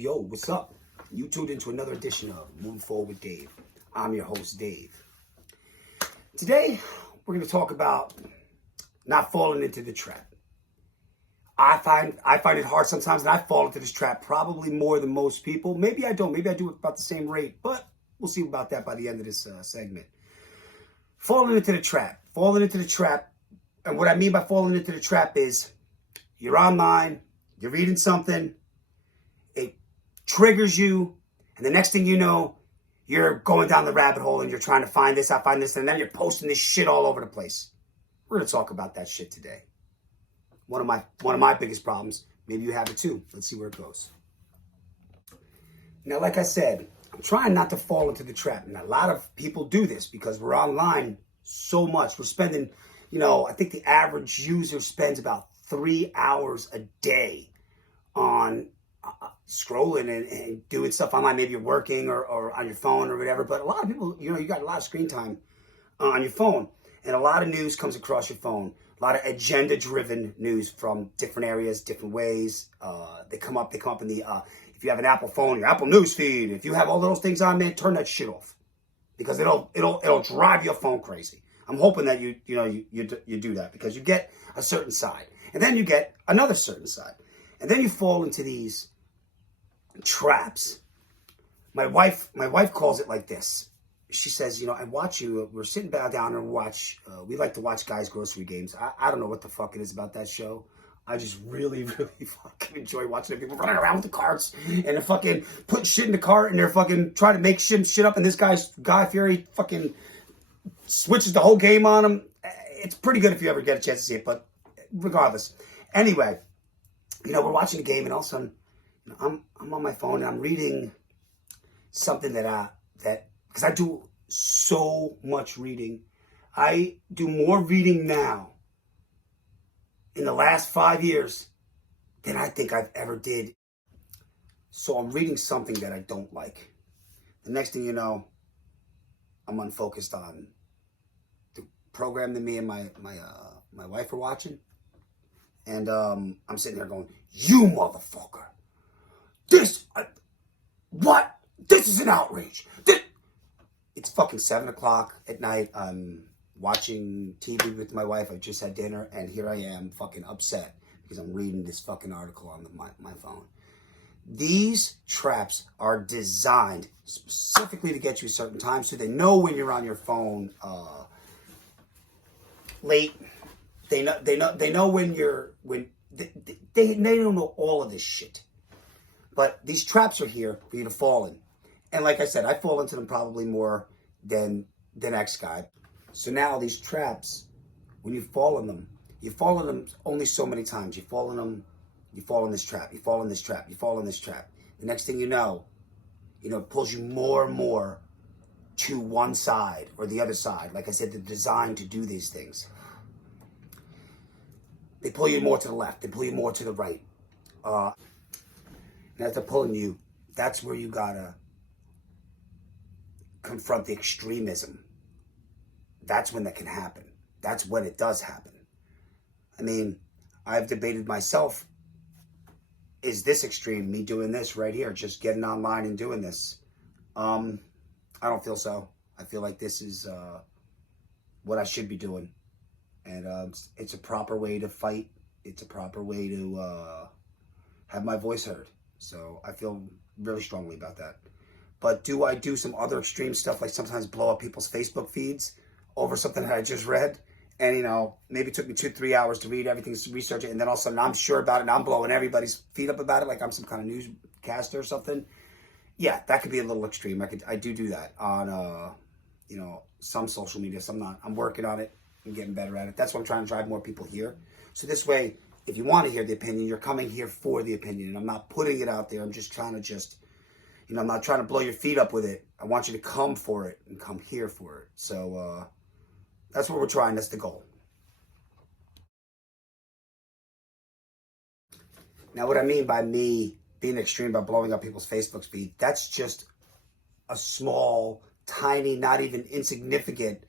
Yo, what's up? You tuned into another edition of Moving Forward with Dave. I'm your host, Dave. Today, we're going to talk about not falling into the trap. I find it hard sometimes, and I fall into this trap probably more than most people. Maybe I don't. Maybe I do it about the same rate, but we'll see about that by the end of this segment. Falling into the trap. Falling into the trap. And what I mean by falling into the trap is you're online, you're reading something, it triggers you, and the next thing you know, you're going down the rabbit hole and you're trying to find this, and then you're posting this shit all over the place. We're going to talk about that shit today. One of my biggest problems. Maybe you have it too. Let's see where it goes. Now, like I said, I'm trying not to fall into the trap. And a lot of people do this because we're online so much. We're spending, I think the average user spends about 3 hours a day on scrolling and doing stuff online. Maybe you're working or on your phone or whatever. But a lot of people, you got a lot of screen time on your phone. And a lot of news comes across your phone. A lot of agenda-driven news from different areas, different ways. They come up in the, if you have an Apple phone, your Apple News feed. If you have all those things on, man, turn that shit off. Because it'll drive your phone crazy. I'm hoping that you do that because you get a certain side. And then you get another certain side. And then you fall into these traps. My wife calls it like this. She says, I watch you. We're sitting down and watch. We like to watch Guys Grocery Games. I don't know what the fuck it is about that show. I just really, really fucking enjoy watching people running around with the carts and they're fucking putting shit in the cart and they're fucking trying to make shit up. And this Guy Fieri fucking switches the whole game on him. It's pretty good if you ever get a chance to see it. But regardless, anyway, we're watching the game and all of a sudden, I'm on my phone and I'm reading something that because I do so much reading. I do more reading now in the last 5 years than I think I've ever did. So I'm reading something that I don't like. The next thing you know, I'm unfocused on the program that me and my wife are watching. And I'm sitting there going, you motherfucker. What? This is an outrage. It's fucking 7 o'clock at night. I'm watching TV with my wife. I just had dinner, and here I am fucking upset because I'm reading this fucking article on my phone. These traps are designed specifically to get you a certain time, so they know when you're on your phone late. They know when they don't know all of this shit. But these traps are here for you to fall in. And like I said, I fall into them probably more than X guy. So now these traps, when you fall in them only so many times. You fall in them, you fall in this trap, you fall in this trap, you fall in this trap. The next thing you know, it pulls you more and more to one side or the other side. Like I said, they're designed to do these things. They pull you more to the left, they pull you more to the right. And as they're pulling you, that's where you gotta confront the extremism. That's when that can happen. That's when it does happen. I mean, I've debated myself, is this extreme, me doing this right here, just getting online and doing this? I don't feel so. I feel like this is what I should be doing. And it's a proper way to fight. It's a proper way to have my voice heard. So I feel really strongly about that. But do I do some other extreme stuff, like sometimes blow up people's Facebook feeds over something that I just read? And, maybe it took me 2-3 hours to read everything, to research it, and then all of a sudden I'm sure about it, and I'm blowing everybody's feed up about it, like I'm some kind of newscaster or something. Yeah, that could be a little extreme. I do that on, some social media, some not. I'm working on it. I'm getting better at it. That's why I'm trying to drive more people here. So this way, if you want to hear the opinion, you're coming here for the opinion, and I'm not putting it out there. I'm just trying to I'm not trying to blow your feet up with it. I want you to come for it and come here for it. So that's what we're trying. That's the goal. Now, what I mean by me being extreme by blowing up people's Facebook feed, that's just a small, tiny, not even insignificant,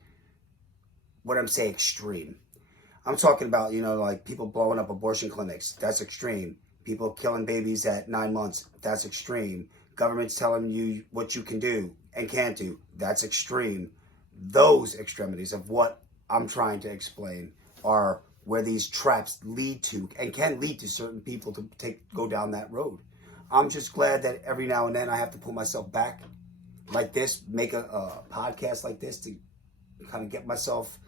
what I'm saying, extreme. I'm talking about, like people blowing up abortion clinics. That's extreme. People killing babies at 9 months, that's extreme. Government's telling you what you can do and can't do, that's extreme. Those extremities of what I'm trying to explain are where these traps lead to and can lead to certain people to go down that road. I'm just glad that every now and then I have to pull myself back like this, make a podcast like this to kind of get myself,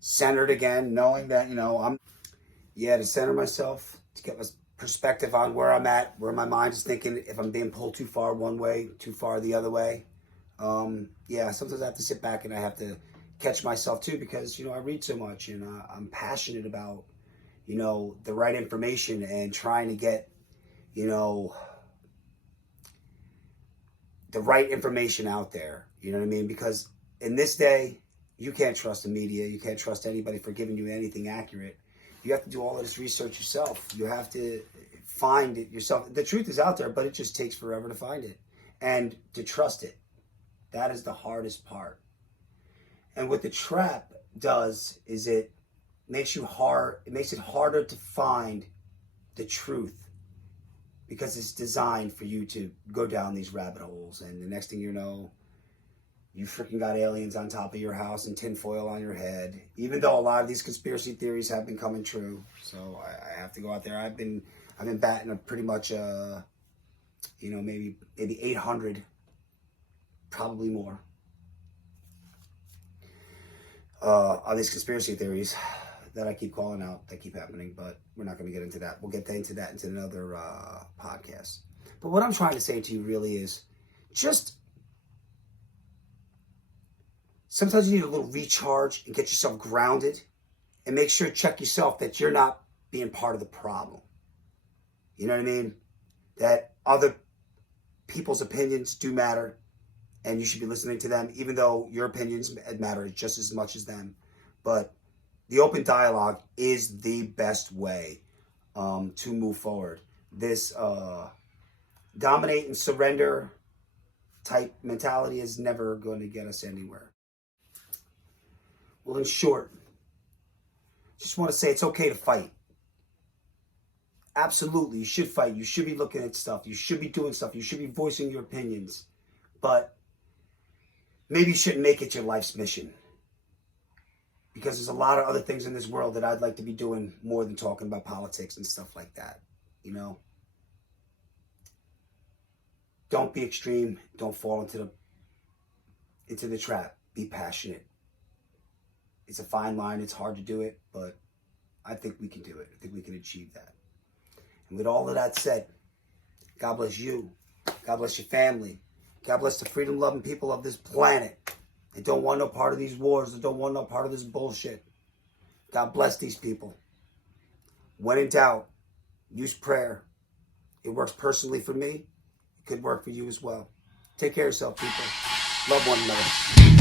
centered again, knowing that, to center myself, to get my perspective on where I'm at, where my mind is thinking, if I'm being pulled too far one way, too far the other way. Sometimes I have to sit back and I have to catch myself too, because, I read so much and I'm passionate about, the right information and trying to get, the right information out there. You know what I mean? Because in this day, you can't trust the media. You can't trust anybody for giving you anything accurate. You have to do all of this research yourself. You have to find it yourself. The truth is out there, but it just takes forever to find it and to trust it. That is the hardest part. And what the trap does is it makes it harder to find the truth, because it's designed for you to go down these rabbit holes. And the next thing you know, you freaking got aliens on top of your house and tinfoil on your head, even though a lot of these conspiracy theories have been coming true. So I have to go out there. I've been batting a pretty much, maybe 800, probably more, on these conspiracy theories that I keep calling out, that keep happening, but we're not going to get into that. We'll get into that into another podcast. But what I'm trying to say to you really is just sometimes you need a little recharge and get yourself grounded and make sure to check yourself that you're not being part of the problem. You know what I mean? That other people's opinions do matter and you should be listening to them, even though your opinions matter just as much as them. But the open dialogue is the best way to move forward. This dominate and surrender type mentality is never going to get us anywhere. Well, in short, just want to say it's okay to fight. Absolutely, you should fight. You should be looking at stuff. You should be doing stuff. You should be voicing your opinions. But maybe you shouldn't make it your life's mission. Because there's a lot of other things in this world that I'd like to be doing more than talking about politics and stuff like that. Don't be extreme. Don't fall into the trap. Be passionate. It's a fine line. It's hard to do it, but I think we can do it. I think we can achieve that. And with all of that said, God bless you. God bless your family. God bless the freedom-loving people of this planet. They don't want no part of these wars. They don't want no part of this bullshit. God bless these people. When in doubt, use prayer. It works personally for me. It could work for you as well. Take care of yourself, people. Love one another.